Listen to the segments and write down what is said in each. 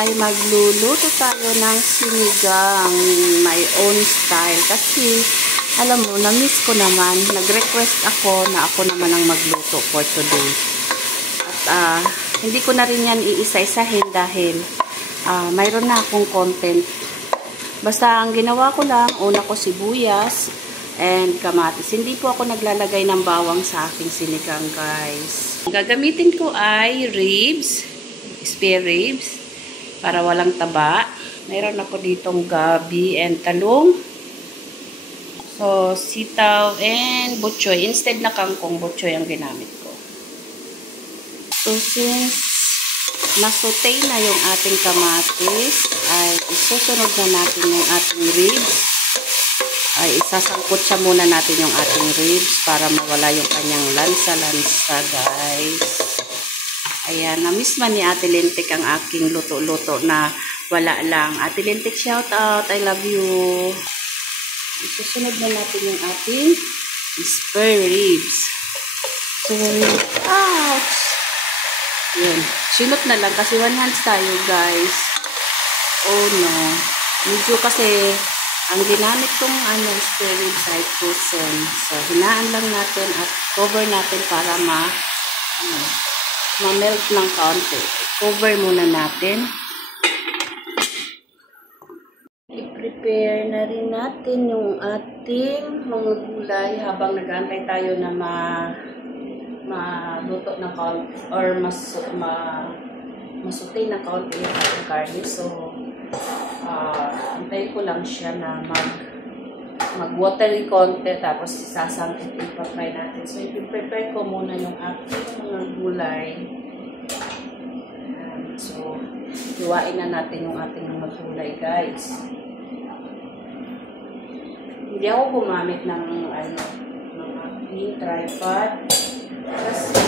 ay magluluto tayo ng sinigang my own style. Kasi, alam mo, na-miss ko naman. Nag-request ako na ako naman ang magluto for today. At hindi ko na rin yan iisa-isahin dahil mayroon na akong content. Basta ang ginawa ko lang, una ko sibuyas and kamatis. Hindi po ako naglalagay ng bawang sa aking sinigang, guys. Ang gagamitin ko ay ribs, spare ribs, para walang taba. Mayroon ako ditong gabi and talong. So, sitaw and butchoy. Instead na kangkong, butchoy ang ginamit ko. So, since nasaute na yung ating kamatis, ay isusunod na natin yung ating ribs. Ay isasangkot siya muna natin yung ating ribs para mawala yung kanyang lansa-lansa, guys. Ayan, na-miss man ni Ate Lintik ang aking luto-luto na wala lang. Ate Lintik, shout out. I love you. Isusunod na natin yung ating spare ribs. Ouch! Yun. Sinot na lang kasi one hands tayo, guys. Oh no. Medyo kasi ang ginamit kong spare ribs ay frozen. So, hinaan lang natin at cover natin para ma-melt ng kaunti. Cover muna natin. I-prepare na rin natin yung ating mga gulay habang nag-aantay tayo na maluto ng kaunti or masutay ng kaunti yung ating karne. So, antay ko lang siya na mag-watery konti tapos sasangkit ipapay natin. So, i-prepare ko muna yung ating mga gulay. So, hiwain na natin yung ating mga gulay, guys. Hindi ako gumamit ng mga clean tripod kasi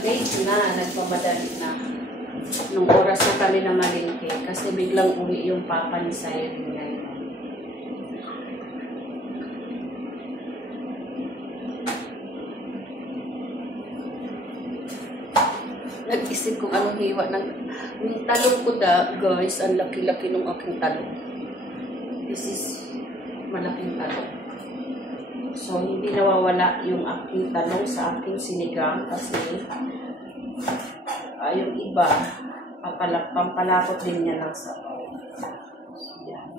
late na, nagpamadali na. Nung oras na kami na malingke kasi biglang uwi yung papa ni Siren ngayon. Nag-isip kung anong hiwa ng talong ko guys. Ang laki-laki ng aking talong. This is malaking talong. So, hindi nawawala yung aking talong sa aking sinigang kasi yung iba, pampalapot din niya ng sabaw. Yan.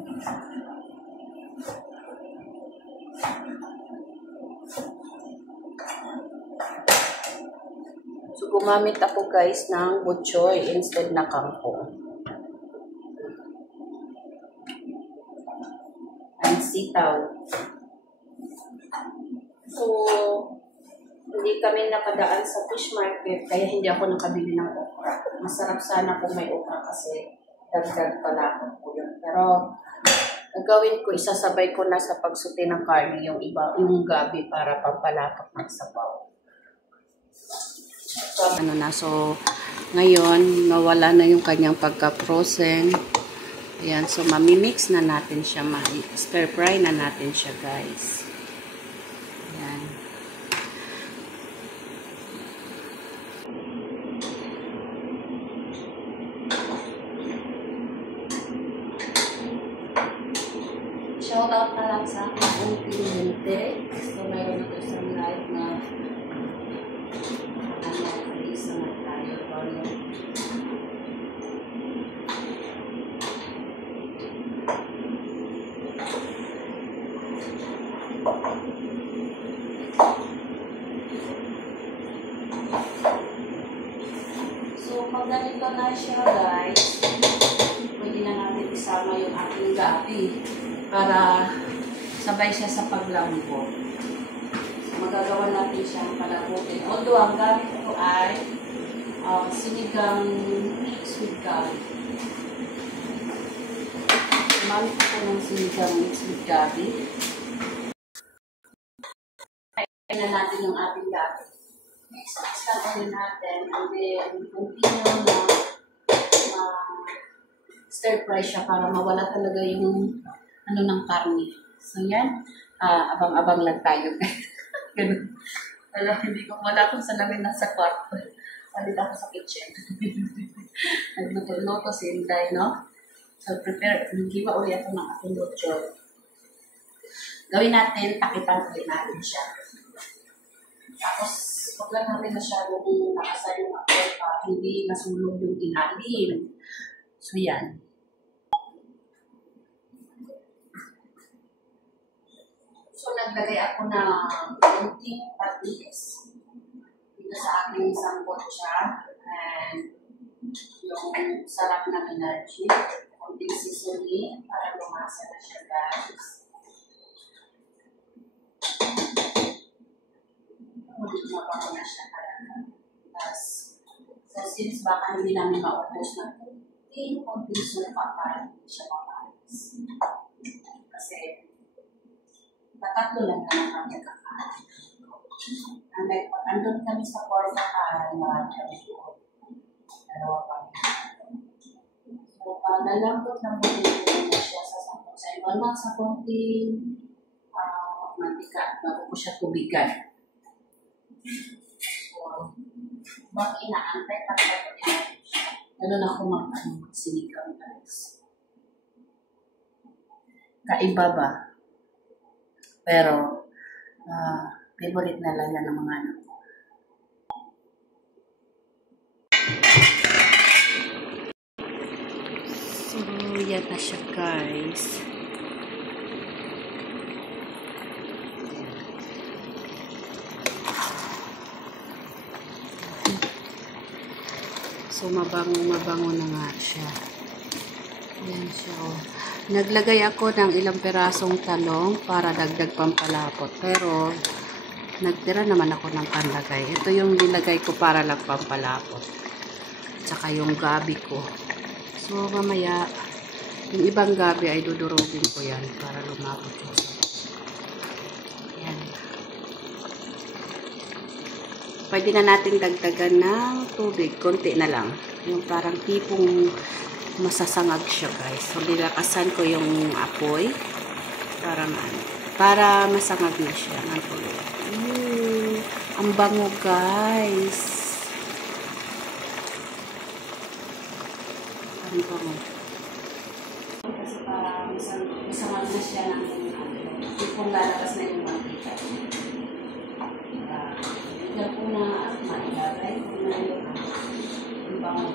So, gumamit ako guys ng butchoy instead na kangkong. And sitaw. So, hindi kami nakadaan sa fish market, kaya hindi ako nakabili ng okra. Masarap sana kung may okra kasi dagdag palakot ko yun. Pero, gagawin ko, isasabay ko na sa pagsuti ng karne yung gabi para pampalakot ng sabaw. So, ngayon, nawala na yung kanyang pagka-frozen. Ayan, so mamimix na natin siya, stir fry na natin siya, guys. Ayan. Shout out na lang sa aking cliente. So, mayroon ito isang live na release naman tayo. So, pag ganito na siya, guys, pwede na natin isama yung ating gabi para sabay siya sa paglambot. So, magagawa natin siyang palabutin. Although, ang gamit ko ay sinigang mix with gabi. Gamit ko ng sinigang mix with gabi. Kaya na natin yung ating gabi. Mix lang ulit natin. And then, continue na stir fry siya para mawala talaga yung ng karne. So, yan. Abang-abang lang tayo. Ganun. Wala akong salamin nasa kwarto. Palit ako sa kitchen. Nagluto-luto si Inday, no? So, prepare, giva ulit ako ng ating lechon. Gawin natin, takipan ulit natin siya. Tapos, huwag lang natin masyadong nakasal yung ako para hindi nasunog yung ilalim. So, yan. So, naglagay ako ng konting patis dito sa aking isang kotsa. And yung sarap na energy. Konting seasoning para lumasa na siya, guys. Mapako na siya talaga. Tapos, so since baka hindi namin maubos na konting suka para hindi siya mapalis. Kasi, tatatlo lang naman kami kakain. Andun kami sa porta kami ko. Dalawa kami. So, nalambot na mo na siya sa sakot. Sa iba sa konting mantika bago ko siya tubigan. So, bak inaantay para ganun ako magsinigang, guys. Kaiba ba? Pero, favorite na lang yan ng mga anak ko. So, yan na siya, guys. So, mabango na nga siya. Ayan siya, oh. Naglagay ako ng ilang perasong talong para dagdag pampalapot. Pero, nagtira naman ako ng panlagay. Ito yung nilagay ko para lang pampalapot. Tsaka yung gabi ko. So, mamaya, yung ibang gabi ay dudurugin ko yan para lumapot yung sarap. Ayan. Pwede na natin dagdagan ng tubig. Konti na lang. Yung parang tipong masasangag siya, guys. So, nilakasan ko yung apoy para masangag na siya ng tuloy. Ang bango, guys. Ang bango. Kasi para masangag na siya ng tipong lalakas na yung mantika. Yan po na mailagay ko na yung bango.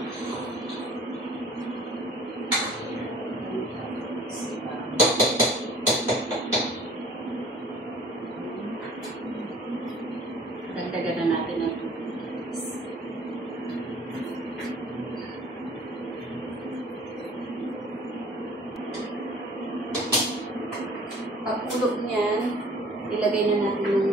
Dagdagan na natin ang tubig. Pagkulog niyan, ilagay na natin yung